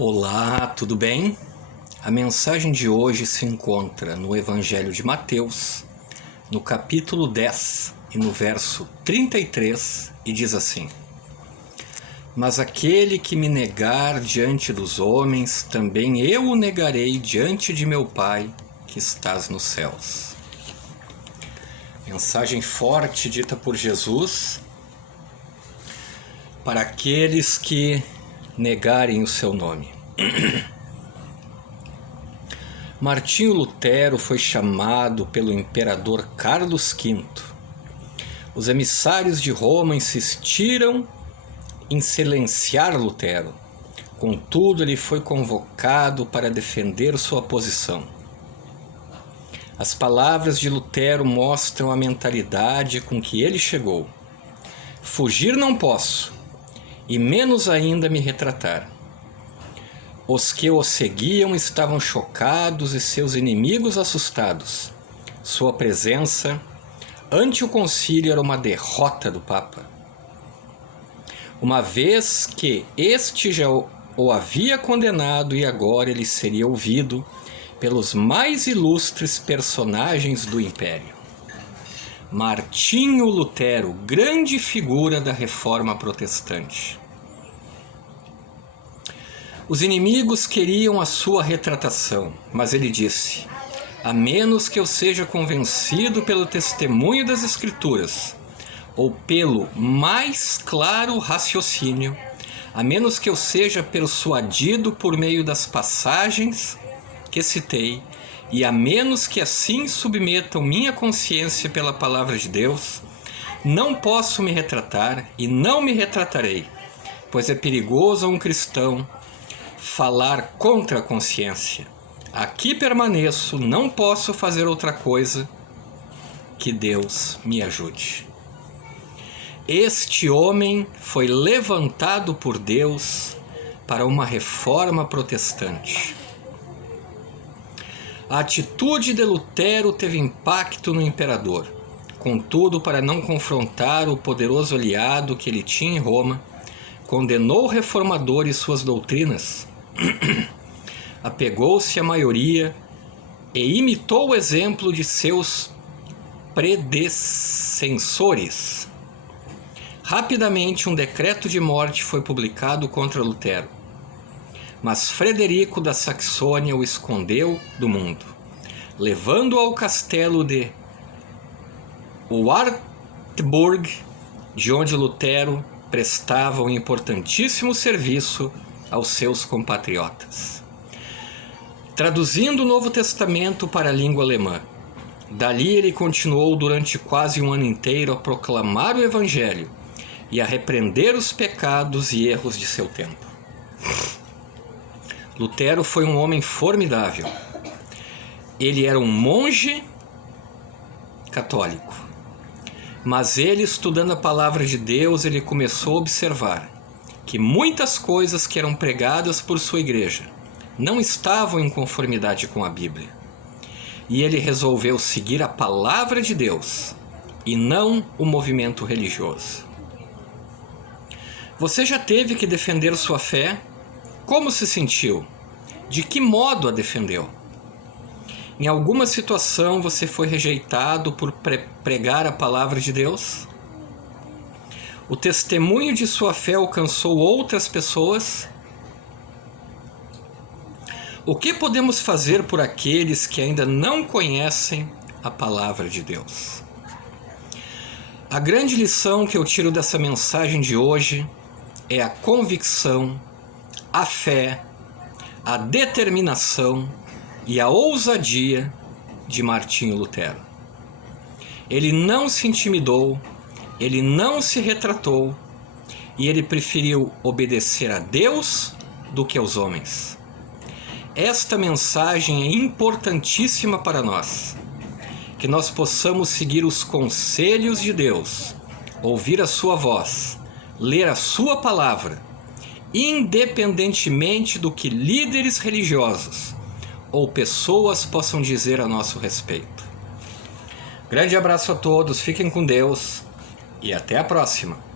Olá, tudo bem? A mensagem de hoje se encontra no Evangelho de Mateus, no capítulo 10 e no verso 33, e diz assim: Mas aquele que me negar diante dos homens, também eu o negarei diante de meu Pai que estás nos céus. Mensagem forte dita por Jesus para aqueles que negarem o seu nome. Martinho Lutero foi chamado pelo imperador Carlos V. Os emissários de Roma insistiram em silenciar Lutero. Contudo, ele foi convocado para defender sua posição. As palavras de Lutero mostram a mentalidade com que ele chegou. Fugir não posso, e menos ainda me retratar. Os que o seguiam estavam chocados e seus inimigos assustados. Sua presença ante o concílio era uma derrota do Papa. Uma vez que este já o havia condenado e agora ele seria ouvido pelos mais ilustres personagens do Império. Martinho Lutero, grande figura da Reforma Protestante. Os inimigos queriam a sua retratação, mas ele disse: a menos que eu seja convencido pelo testemunho das Escrituras, ou pelo mais claro raciocínio, a menos que eu seja persuadido por meio das passagens que citei, e a menos que assim submetam minha consciência pela palavra de Deus, não posso me retratar e não me retratarei, pois é perigoso a um cristão falar contra a consciência. Aqui permaneço, não posso fazer outra coisa, que Deus me ajude. Este homem foi levantado por Deus para uma reforma protestante. A atitude de Lutero teve impacto no imperador. Contudo, para não confrontar o poderoso aliado que ele tinha em Roma, condenou o reformador e suas doutrinas, apegou-se à maioria e imitou o exemplo de seus predecessores. Rapidamente, um decreto de morte foi publicado contra Lutero, mas Frederico da Saxônia o escondeu do mundo, levando-o ao castelo de Wartburg, de onde Lutero prestava um importantíssimo serviço aos seus compatriotas, traduzindo o Novo Testamento para a língua alemã. Dali ele continuou durante quase um ano inteiro a proclamar o Evangelho e a repreender os pecados e erros de seu tempo. Lutero foi um homem formidável. Ele era um monge católico, mas ele, estudando a palavra de Deus, ele começou a observar que muitas coisas que eram pregadas por sua igreja não estavam em conformidade com a Bíblia. E ele resolveu seguir a palavra de Deus e não o movimento religioso. Você já teve que defender sua fé? Como se sentiu? De que modo a defendeu? Em alguma situação você foi rejeitado por pregar a palavra de Deus? O testemunho de sua fé alcançou outras pessoas? O que podemos fazer por aqueles que ainda não conhecem a palavra de Deus? A grande lição que eu tiro dessa mensagem de hoje é a convicção, a fé, a determinação e a ousadia de Martinho Lutero. Ele não se intimidou, ele não se retratou e ele preferiu obedecer a Deus do que aos homens. Esta mensagem é importantíssima para nós, que nós possamos seguir os conselhos de Deus, ouvir a sua voz, ler a sua palavra, independentemente do que líderes religiosos ou pessoas possam dizer a nosso respeito. Grande abraço a todos, fiquem com Deus e até a próxima!